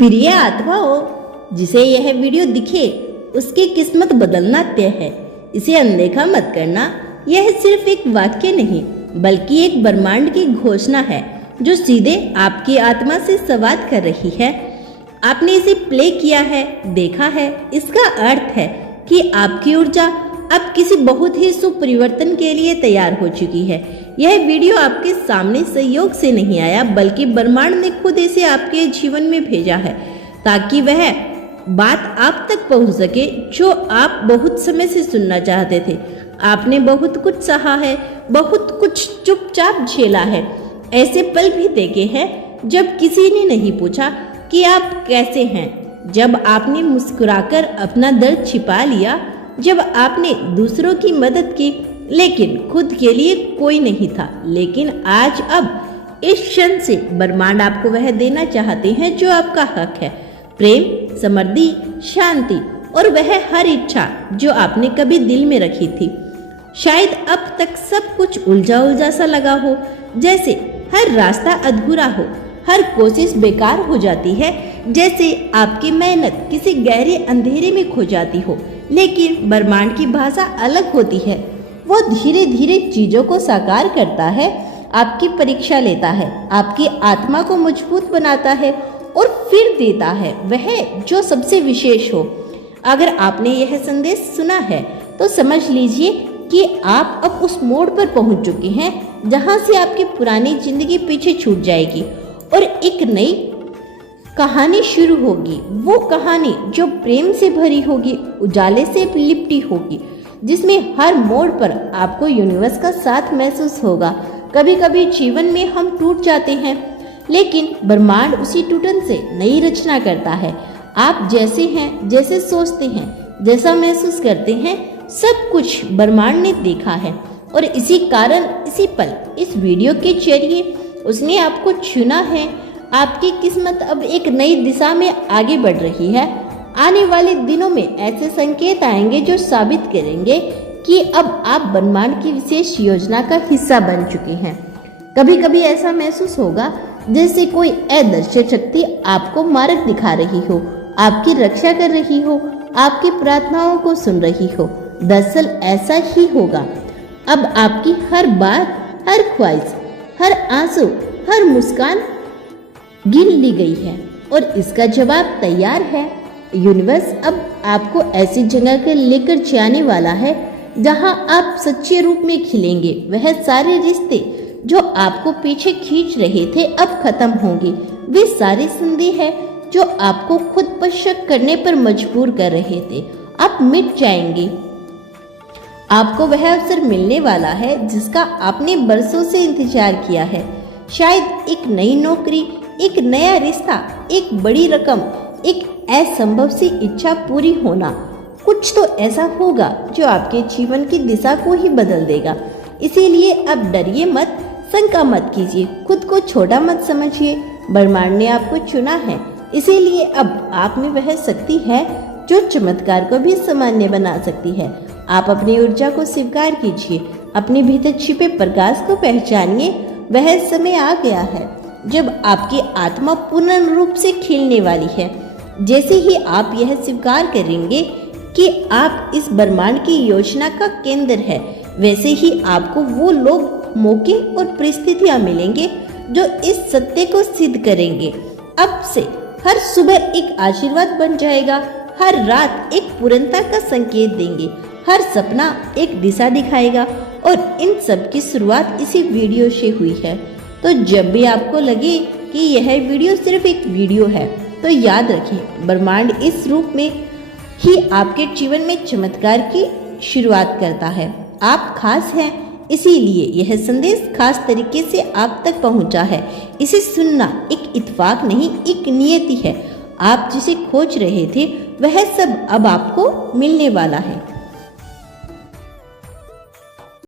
प्रिय आत्माओं, जिसे यह वीडियो दिखे उसकी किस्मत बदलना तय है। इसे अनदेखा मत करना। यह सिर्फ एक वाक्य नहीं बल्कि एक ब्रह्मांड की घोषणा है जो सीधे आपकी आत्मा से संवाद कर रही है। आपने इसे प्ले किया है, देखा है। इसका अर्थ है कि आपकी ऊर्जा अब किसी बहुत ही शुभ परिवर्तन के लिए तैयार हो चुकी है। यह वीडियो आपके सामने संयोग से नहीं आया बल्कि ब्रह्मांड ने खुद इसे आपके जीवन में भेजा है ताकि वह बात आप तक पहुंच सके जो आप बहुत समय से सुनना चाहते थे। आपने बहुत कुछ सहा है, बहुत कुछ चुपचाप झेला है। ऐसे पल भी देखे हैं जब किसी ने नहीं पूछा कि आप कैसे हैं, जब आपने मुस्कुराकर अपना दर्द छिपा लिया, जब आपने दूसरों की मदद की लेकिन खुद के लिए कोई नहीं था। लेकिन आज अब इस क्षण से ब्रह्मांड आपको वह देना चाहते हैं जो आपका हक है। प्रेम, समृद्धि, शांति और वह हर इच्छा जो आपने कभी दिल में रखी थी। शायद अब तक सब कुछ उलझा उलझा सा लगा हो, जैसे हर रास्ता अधूरा हो, हर कोशिश बेकार हो जाती है, जैसे आपकी मेहनत किसी गहरे अंधेरे में खो जाती हो। लेकिन ब्रह्मांड की भाषा अलग होती है। वो धीरे धीरे चीजों को साकार करता है, आपकी परीक्षा लेता है, आपकी आत्मा को मजबूत बनाता है और फिर देता है वह जो सबसे विशेष हो। अगर आपने यह संदेश सुना है तो समझ लीजिए कि आप अब उस मोड़ पर पहुंच चुके हैं जहां से आपकी पुरानी जिंदगी पीछे छूट जाएगी और एक नई कहानी शुरू होगी। वो कहानी जो प्रेम से भरी होगी, उजाले से लिपटी होगी, जिसमें हर मोड़ पर आपको यूनिवर्स का साथ महसूस होगा। कभी कभी जीवन में हम टूट जाते हैं लेकिन ब्रह्मांड उसी टूटन से नई रचना करता है। आप जैसे हैं, जैसे सोचते हैं, जैसा महसूस करते हैं, सब कुछ ब्रह्मांड ने देखा है और इसी कारण इसी पल इस वीडियो के जरिए उसने आपको चुना है। आपकी किस्मत अब एक नई दिशा में आगे बढ़ रही है। आने वाले दिनों में ऐसे संकेत आएंगे जो साबित करेंगे कि अब आप ब्रह्मांड की विशेष योजना का हिस्सा बन चुके हैं। कभी कभी ऐसा महसूस होगा जैसे कोई अदृश्य शक्ति आपको मार्ग दिखा रही हो, आपकी रक्षा कर रही हो, आपकी प्रार्थनाओं को सुन रही हो। दरअसल ऐसा ही होगा। अब आपकी हर बात, हर ख्वाहिश, हर आंसू, हर मुस्कान गिन ली गई है और इसका जवाब तैयार है। यूनिवर्स अब आपको ऐसी जगह पर लेकर जाने वाला है जहां आप सच्चे रूप में खिलेंगे। वह सारे रिश्ते जो आपको पीछे खींच रहे थे अब खत्म होंगे। वे सारे संदेह है जो आपको खुद पर शक करने पर मजबूर कर रहे थे अब मिट जाएंगे। आपको वह अवसर मिलने वाला है जिसका आपने बरसों से इंतजार किया है। शायद एक नई नौकरी, एक नया रिश्ता, एक बड़ी रकम, एक असंभव सी इच्छा पूरी होना। कुछ तो ऐसा होगा जो आपके जीवन की दिशा को ही बदल देगा। इसीलिए अब डरिए मत, शंका मत कीजिए, खुद को छोटा मत समझिए। ब्रह्मांड ने आपको चुना है, इसीलिए अब आप में वह शक्ति है जो चमत्कार को भी सामान्य बना सकती है। आप अपनी ऊर्जा को स्वीकार कीजिए, अपने भीतर छिपे प्रकाश को पहचानिए। वह समय आ गया है जब आपकी आत्मा पूर्ण रूप से खिलने वाली है। जैसे ही आप यह स्वीकार करेंगे कि आप इस ब्रह्मांड की योजना का केंद्र है, वैसे ही आपको वो लोग, मौके और परिस्थितियां मिलेंगे जो इस सत्य को सिद्ध करेंगे। अब से हर सुबह एक आशीर्वाद बन जाएगा, हर रात एक पूर्णता का संकेत देंगे, हर सपना एक दिशा दिखाएगा और इन सब की शुरुआत इसी वीडियो से हुई है। तो जब भी आपको लगे कि यह वीडियो सिर्फ एक वीडियो है तो याद रखें, ब्रह्मांड इस रूप में ही आपके जीवन में चमत्कार की शुरुआत करता है। आप खास हैं, इसीलिए यह संदेश खास तरीके से आप तक पहुंचा है। इसे सुनना एक इत्तेफाक नहीं, एक नियति है। आप जिसे खोज रहे थे वह सब अब आपको मिलने वाला है।